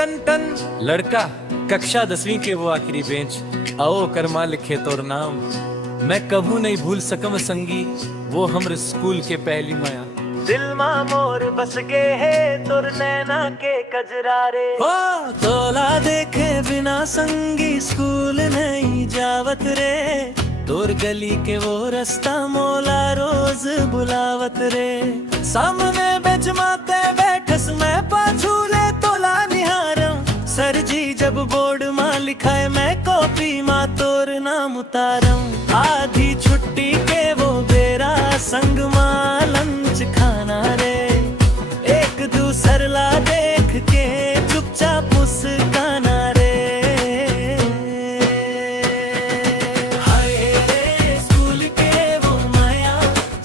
Ton ton लड़का कक्षा 10वीं के वो आखिरी बेंच, आओ करमा लिखे तोर नाम। मैं कभू नहीं भूल सकम संगी, वो हमरे स्कूल के पहली माया। दिल मा मोर बस गे है तोर नैना के कजरारे। ओ तोला देखे बिना संगी स्कूल नहीं जावत रे, तोर गली के वो रास्ता मोला रोज बुलावत रे। सामने बेंच माते बैठस मैं पाछू ले तोला निहारम, सर जी जब बोर्ड मां लिखाए मैं कॉपी मां तोर नाम उतारम। आधी छुट्टी के वो बेरा संग मां लंच खाना रे, एक दूसर ला देख के चुपचाप मुस्काना रे। हाय रे स्कूल के वो माया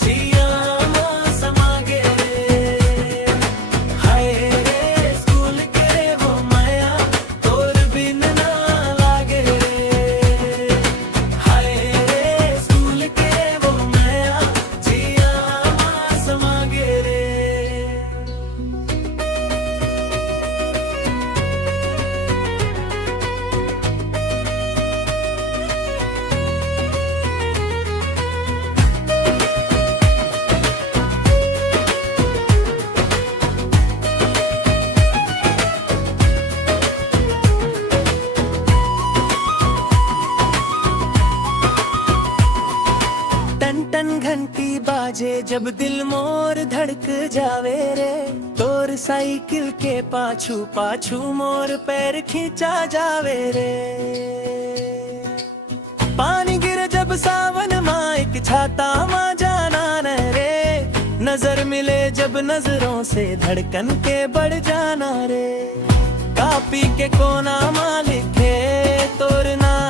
जिया मां समा गे रे। हाय रे स्कूल के वो माया तोर बिन ना लागे रे। हाय रे स्कूल के वो माया जिया मां समा गे रे। टन टन घंटी बाजे जब दिल मोर धड़क जावे रे, तोर साइकिल के पाछू पाछू मोर पैर खींचा जावे रे। पानी गिर जब सावन माँ एक छाता माँ जाना न रे, नजर मिले जब नजरों से धड़कन के बढ़ जाना रे। कापी के कोना माँ लिखे तोर नाम